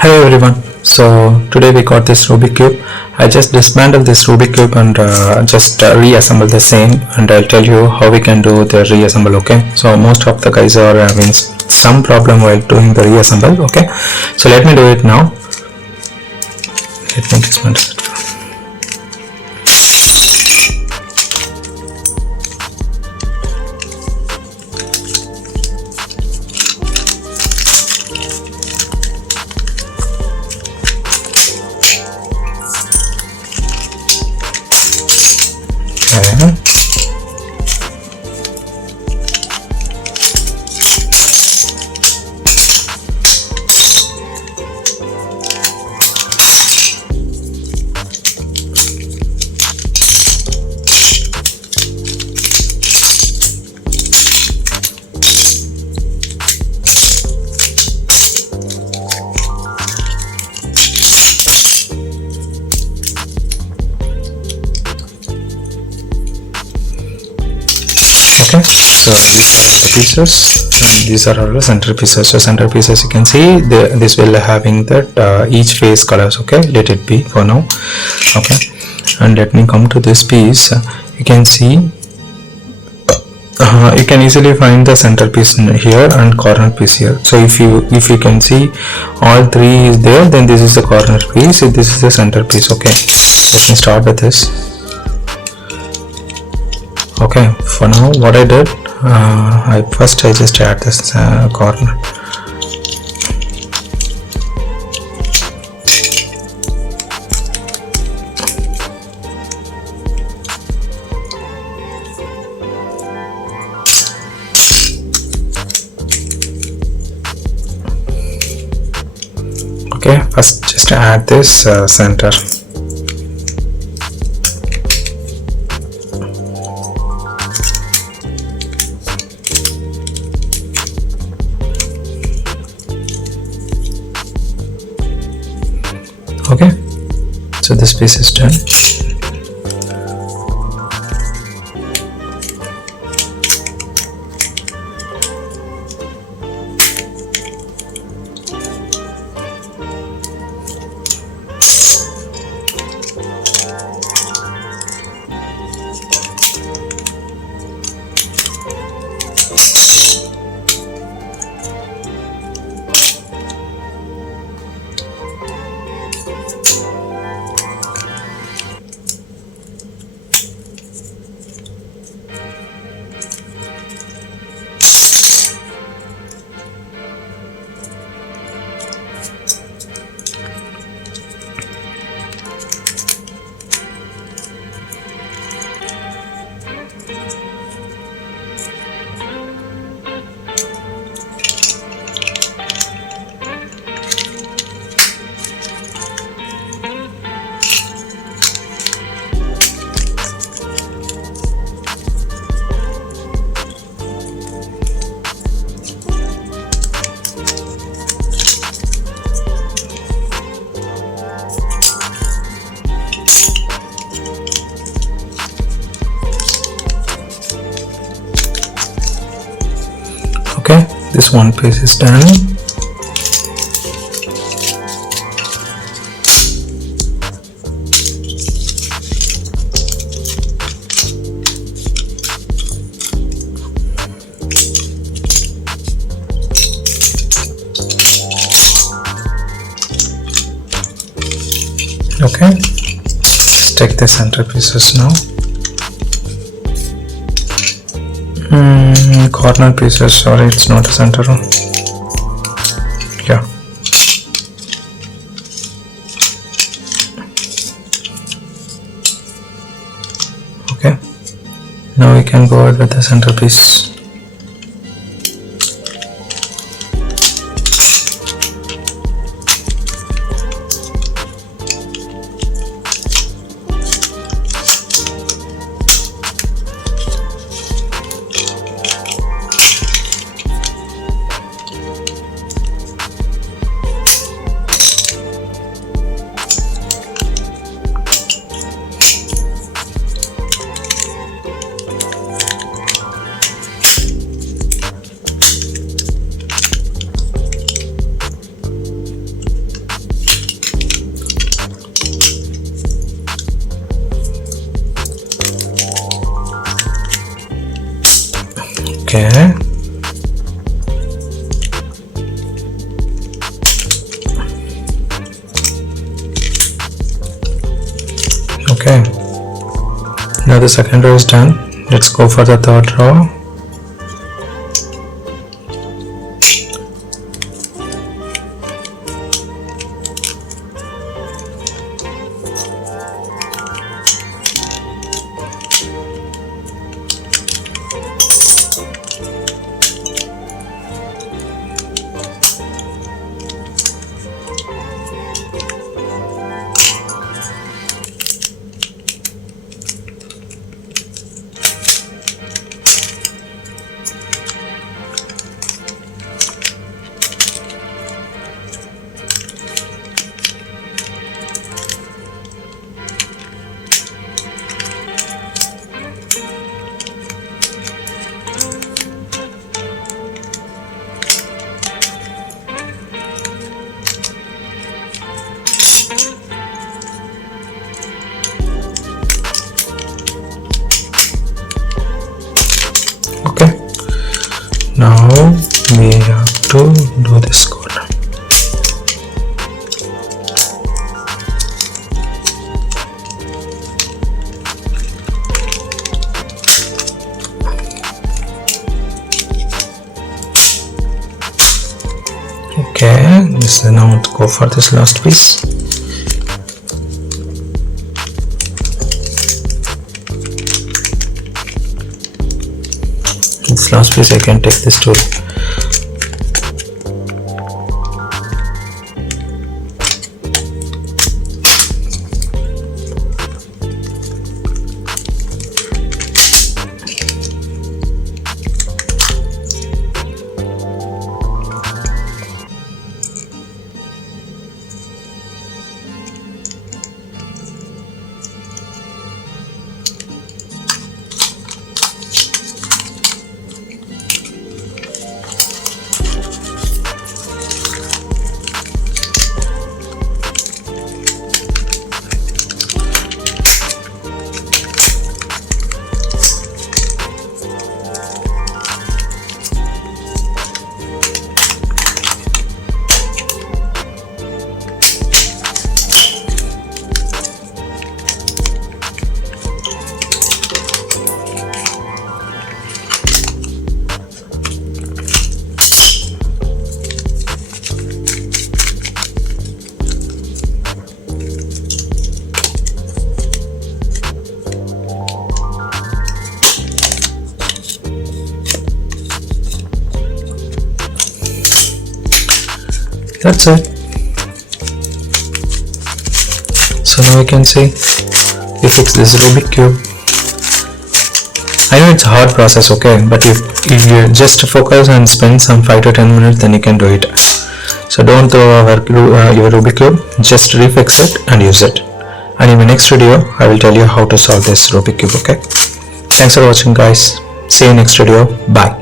Hello everyone. So today we got this Rubik cube. I just dismantled this Rubik cube and just reassemble the same, and I'll tell you how we can do the reassemble. Okay, so most of the guys are having some problem while doing the reassemble. Okay, so let me do it now. Let me dismantle it. Okay, so these are the pieces and these are all the center pieces. So center pieces, you can see this will having that each face colors. Okay, let it be for now. Okay, and let me come to this piece. You can see you can easily find the center piece here and corner piece here. So if you can see all three is there, then this is the corner piece, this is the center piece. Okay, let me start with this. Okay, for now what I did, I just add this corner. Okay, first just add this center. Okay, so this piece is done. Okay, this one piece is done. Okay, let's take the center pieces now. Corner pieces, sorry, it's not a center one. Yeah. Okay, now we can go ahead with the center piece. Okay. Okay. Now the second row is done. Let's go for the third row. Okay, now we have to do this corner. Okay, this is now to go for this last piece. This last piece I can take this tool. That's it. So now you can see we fix this Rubik cube. I know it's a hard process, okay, but if you just focus and spend some 5 to 10 minutes, then you can do it. So don't throw your Rubik cube, just refix it and use it. And in my next video I will tell you how to solve this Rubik cube. Okay, thanks for watching guys. See you next video. Bye.